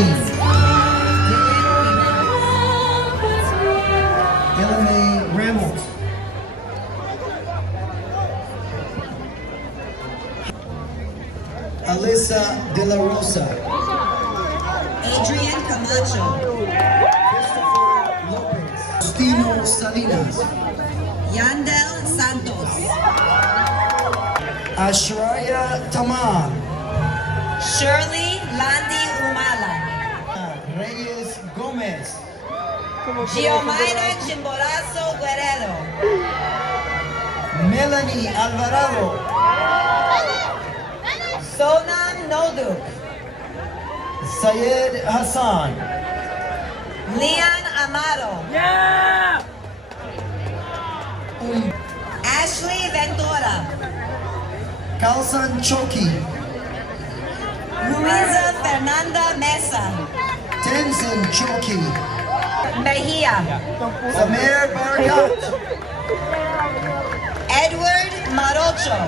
Spain. Elena Ramos. Alyssa De La Rosa. Adrian Camacho. Christopher Lopez. Justino Salinas. Yandel Santos. Ashraya Tamar. Shirley Landi Humala. Reyes Gomez. Giomaira Chimborazo Guerrero. Melanie Alvarado. Sonam Noduk. Syed Hassan. Leon Amaro. Ashley Ventura. Kalsan Choki. Luisa Fernanda Mesa. Tenzin Choki. Mejia. Samir Barakat. Edward Marocho.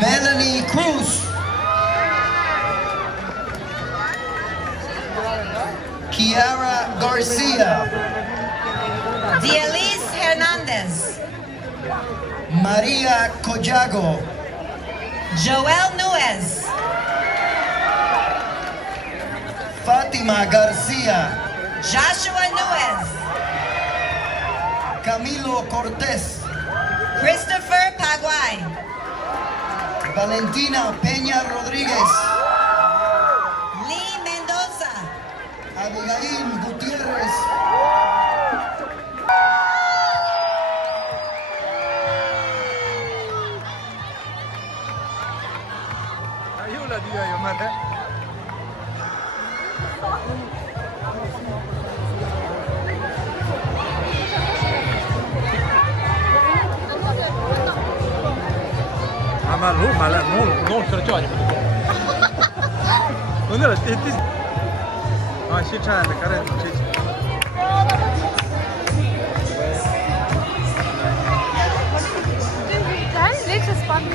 Melanie Cruz. Kiara Garcia. Dielise Hernandez. Maria Collago. Joel Nuez. Fatima Garcia. Joshua Nuez. Camilo Cortez. Christopher Paguay. Valentina Peña Rodríguez. Lee Mendoza. Abigail Gutiérrez. Ayuda, diga yo, mate. Malu, malah, no, search aja. Bener, itu. Ah, sih cara keren, sih. Sen nächstes Band.